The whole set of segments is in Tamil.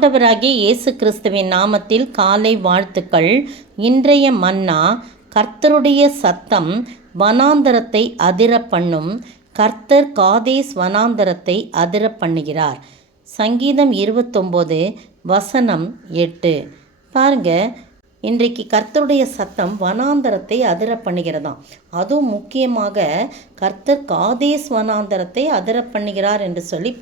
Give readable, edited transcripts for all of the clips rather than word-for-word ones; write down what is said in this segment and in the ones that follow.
ஆண்டவராகிய இயேசு கிறிஸ்துவின் நாமத்தில் காலை வாழ்த்துக்கள். இன்றைய மன்னா, கர்த்தருடைய சத்தம் வனாந்தரத்தை அதிர பண்ணும். கர்த்தர் காதேஸ் வனாந்தரத்தை அதிர பண்ணுகிறார். சங்கீதம் 29 வசனம் 8. பாருங்க, இன்றைக்கு கர்த்தருடைய சத்தம் வனாந்தரத்தை அதிர பண்ணுகிறதாம். அதுவும் முக்கியமாக கர்த்தர் காதேஸ் வனாந்தரத்தை அதிர பண்ணுகிறார் என்று சொல்லி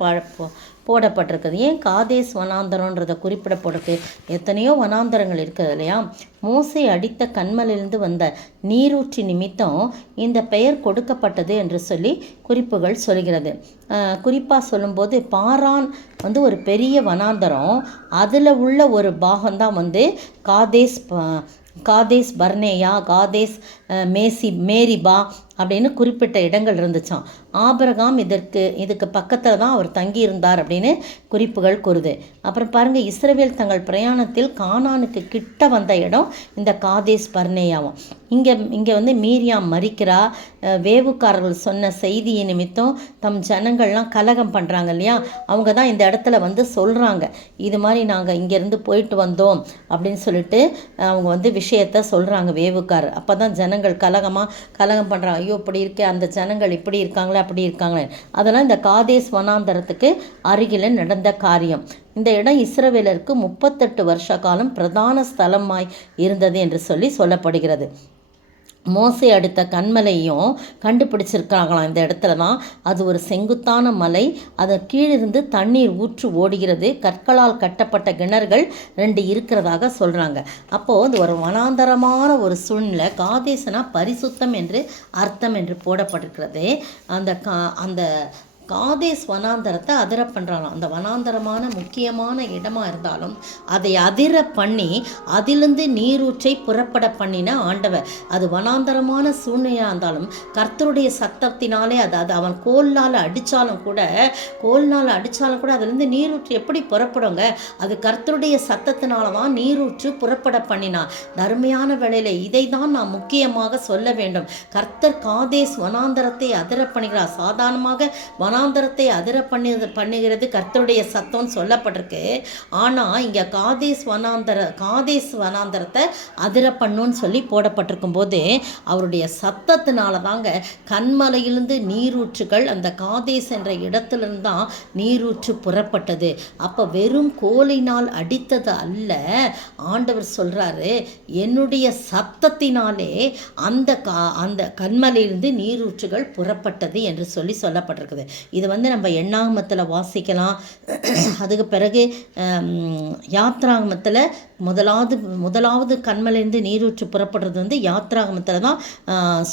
போடப்பட்டிருக்குது. ஏன் காதேஸ் வனாந்தரன்றதை குறிப்பிடப்பட்டிருக்கு? எத்தனையோ வனாந்தரங்கள் இருக்குது இல்லையா? மோசே அடித்த கண்மலிலிருந்து வந்த நீரூற்றி நிமித்தம் இந்த பெயர் கொடுக்கப்பட்டது என்று சொல்லி குறிப்புகள் சொல்கிறது. குறிப்பாக சொல்லும்போது பாரான் ஒரு பெரிய வனாந்தரம், அதில் உள்ள ஒரு பாகம்தான் காதேஸ் பர்னேயா, காதேஸ் மேரிபா அப்படின்னு குறிப்பிட்ட இடங்கள் இருந்துச்சான். ஆபிரகாம் இதுக்கு பக்கத்தில் தான் அவர் தங்கியிருந்தார் அப்படின்னு குறிப்புகள் கூறுது. அப்புறம் பாருங்கள், இஸ்ரவேல் தங்கள் பிரயாணத்தில் கானானுக்கு கிட்ட வந்த இடம் இந்த காதேஸ் பர்னேயாவும். இங்கே மீரியாம் மரிக்கிறா. வேவுக்காரர்கள் சொன்ன செய்தியை நிமித்தம் தம் ஜனங்கள்லாம் கலகம் பண்ணுறாங்க இல்லையா? அவங்க தான் இந்த இடத்துல சொல்கிறாங்க, இது மாதிரி நாங்கள் இங்கேருந்து போயிட்டு வந்தோம் அப்படின்னு சொல்லிட்டு அவங்க விஷயத்த சொல்கிறாங்க வேவுக்காரர். அப்போ தான் ஜனங்கள் கலகம் பண்ணுறாங்க. ஐயோ இப்படி இருக்கே, அந்த ஜனங்கள் இப்படி இருக்காங்களே அப்படி இருக்காங்களே. அதெல்லாம் இந்த காதேஸ் வனாந்தரத்துக்கு அருகில் நடந்த காரியம். இந்த இடம் இஸ்ரவேலருக்கு 38 வருஷ காலம் பிரதான ஸ்தலமாய் இருந்தது என்று சொல்லப்படுகிறது. மோசே அடுத்த கண்மலையும் கண்டுபிடிச்சிருக்காங்களாம். இந்த இடத்துல தான் அது ஒரு செங்குத்தான மலை. அதன் கீழிருந்து தண்ணீர் ஊற்று ஓடுகிறது. கற்களால் கட்டப்பட்ட கிணறுகள் 2 இருக்கிறதாக சொல்கிறாங்க. அப்போது ஒரு வனாந்தரமான ஒரு சூழ்நிலை. காதேசனா பரிசுத்தம் என்று அர்த்தம் என்று போடப்பட்டிருக்கிறது. அந்த காதேஸ் வனாந்தரத்தை அதிர பண்ணுறாங்களாம். அந்த வனாந்தரமான முக்கியமான இடமா இருந்தாலும் அதை அதிர பண்ணி அதிலிருந்து நீரூற்றை புறப்பட பண்ணின ஆண்டவர். அது வனாந்தரமான சூழ்நிலையாக இருந்தாலும் கர்த்தருடைய சத்தத்தினாலே அது அவன் கோல்னால் அடித்தாலும் கூட அதுலேருந்து நீரூற்று எப்படி புறப்படுங்க? அது கர்த்தருடைய சத்தத்தினால தான் நீரூற்று புறப்பட பண்ணினான். தர்மையான வேளையில் இதை தான் நான் முக்கியமாக சொல்ல வேண்டும். கர்த்தர் காதேஸ் வனாந்தரத்தை அதிர பண்ணுகிறார். சாதாரணமாக வனாந்தரத்தை அதிர பண்ணுகிறது கர்த்தருடைய சத்தம்னு சொல்லப்பட்டிருக்கு. ஆனால் இங்கே காதேஸ் வனாந்தரத்தை அதிர பண்ணுன்னு சொல்லி போடப்பட்டிருக்கும் போது அவருடைய சத்தத்தினால தாங்க கண்மலையிலிருந்து நீரூற்றுகள் அந்த காதேஸ் என்ற இடத்திலிருந்து தான் நீரூற்று புறப்பட்டது. அப்போ வெறும் கோலினால் அடித்தது அல்ல. ஆண்டவர் சொல்கிறாரு, என்னுடைய சத்தத்தினாலே அந்த கண்மலையிலிருந்து நீரூற்றுகள் புறப்பட்டது என்று சொல்லப்பட்டிருக்குது. இது நம்ம எண்ணாகமத்தில் வாசிக்கலாம். அதுக்கு பிறகு யாத்ராகமத்தில் முதலாவது கண்மலையிலிருந்து நீரூற்று புறப்படுறது யாத்ராகமத்தில் தான்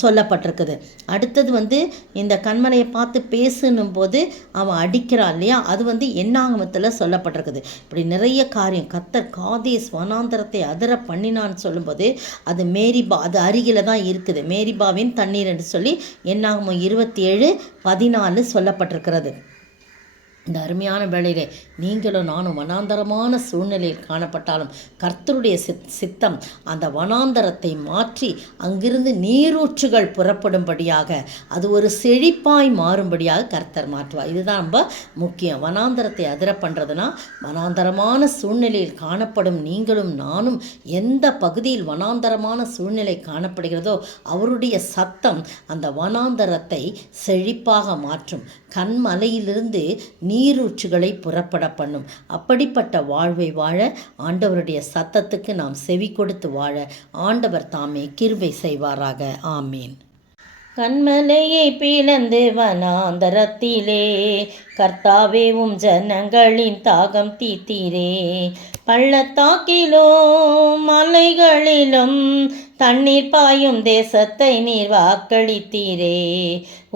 சொல்லப்பட்டிருக்குது. அடுத்தது இந்த கண்மலையை பார்த்து பேசணும் போது அவன் அடிக்கிறான் இல்லையா? அது எண்ணாகமத்தில் சொல்லப்பட்டிருக்குது. இப்படி நிறைய காரியம். கர்த்தர் காதேஸ் வனாந்தரத்தை அதிர பண்ணினான்னு சொல்லும்போது அது மேரிபா, அது அருகில் தான் இருக்குது. மேரிபாவின் தண்ணீர் என்று சொல்லி எண்ணாகமம் 27:14 சொல்லப்பட்டிருக்கிறது. இந்த அருமையான வேளையிலே நீங்களும் நானும் வனாந்தரமான சூழ்நிலையில் காணப்பட்டாலும் கர்த்தருடைய சித்தம் அந்த வனாந்தரத்தை மாற்றி அங்கிருந்து நீரூற்றுகள் புறப்படும்படியாக, அது ஒரு செழிப்பாய் மாறும்படியாக கர்த்தர் மாற்றுவார். இதுதான் ரொம்ப முக்கியம். வனாந்தரத்தை அதிர பண்ணுறதுனா, வனாந்தரமான சூழ்நிலையில் காணப்படும் நீங்களும் நானும் எந்த பகுதியில் வனாந்தரமான சூழ்நிலை காணப்படுகிறதோ அவருடைய சத்தம் அந்த வனாந்தரத்தை செழிப்பாக மாற்றும். கண்மலையிலிருந்து நீரூற்றுகளை புறப்பட பண்ணும். அப்படிப்பட்ட வாழ்வை வாழ ஆண்டவருடைய சத்தத்துக்கு நாம் செவி கொடுத்து வாழ ஆண்டவர் தாமே கிருபை செய்வாராக. ஆமீன். கண்மலையை பிளந்து வனாந்தரத்திலே கர்த்தாவே உம் ஜனங்களின் தாகம் தீத்தீரே. பள்ளத்தாக்கிலும் மலைகளிலும் தண்ணீர் பாயும் தேசத்தை நீர் வாக்களித்தீரே.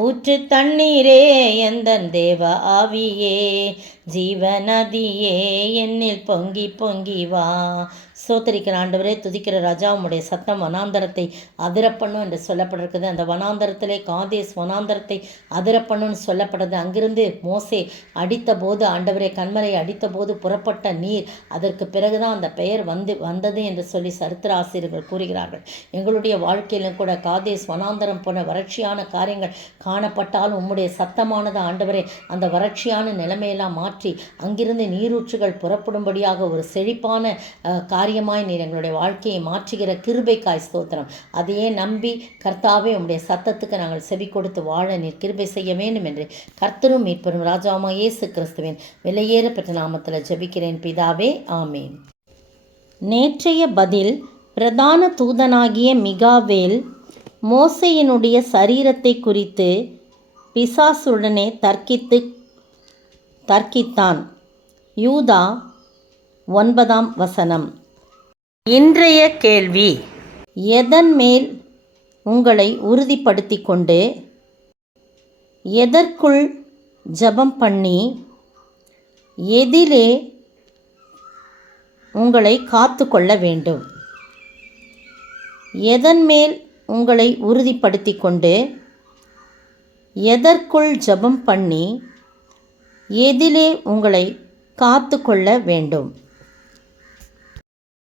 ஊற்று தண்ணீரே எந்தன் தேவ ஆவியே, ஜீவநதியே என்னில் பொங்கி பொங்கி வா. ஸ்தோத்திரிக்கிற ஆண்டவரே, துதிக்கிற ராஜா, உம்முடைய சத்தம் வனாந்தரத்தை அதிரப்பண்ணும் என்று சொல்லப்பட்டிருக்குது. அந்த வனாந்தரத்திலே காதேஸ் வனாந்தரத்தை அதிரப்பண்ணுன்னு சொல்லப்படுறது. அங்கிருந்து மோசே அடித்த போது, ஆண்டவரே கண்மலை அடித்த போது புறப்பட்ட நீர், அதற்கு பிறகுதான் அந்த பெயர் வந்தது என்று சொல்லி சரித்திர ஆசிரியர்கள் கூறுகிறார்கள். எங்களுடைய வாழ்க்கையிலும் கூட காதேஸ் வனாந்தரம் போன வறட்சியான காரியங்கள் காணப்பட்டாலும் உம்முடைய சத்தமானது ஆண்டவரே அந்த வறட்சியான நிலைமையெல்லாம் மாற்றி மாற்றி அங்கிருந்து நீரூற்றுகள் புறப்படும்படியாக ஒரு செழிப்பான காரியமாய் நீர் எங்களுடைய வாழ்க்கையை மாற்றுகிற கிருபைக்காய் ஸ்தோத்திரம். அதையே நம்பி கர்த்தாவே உம்முடைய சத்தத்துக்கு நாங்கள் செவி கொடுத்து வாழ நீர் கிருபை செய்ய வேண்டும் என்று கர்த்தரும் மீட்பரும் ராஜாவுமா இயேசு கிறிஸ்துவின் விலையேற பெற்ற நாமத்தில் ஜெபிக்கிறேன் பிதாவே, ஆமேன். நேற்றைய பதில். பிரதான தூதனாகிய மிகாவேல் மோசேயினுடைய சரீரத்தை குறித்து பிசாசுடனே தர்க்கித்தான். யூதா 9 இன்றைய கேள்வி. எதன் மேல் உங்களை உறுதிப்படுத்தி கொண்டு எதற்குள் ஜெபம் பண்ணி எதிலே உங்களை காத்து கொள்ள வேண்டும்? எதன் மேல் உங்களை உறுதிப்படுத்தி கொண்டு எதற்குள் ஜெபம் பண்ணி எதிலே உங்களை காத்து கொள்ள வேண்டும்?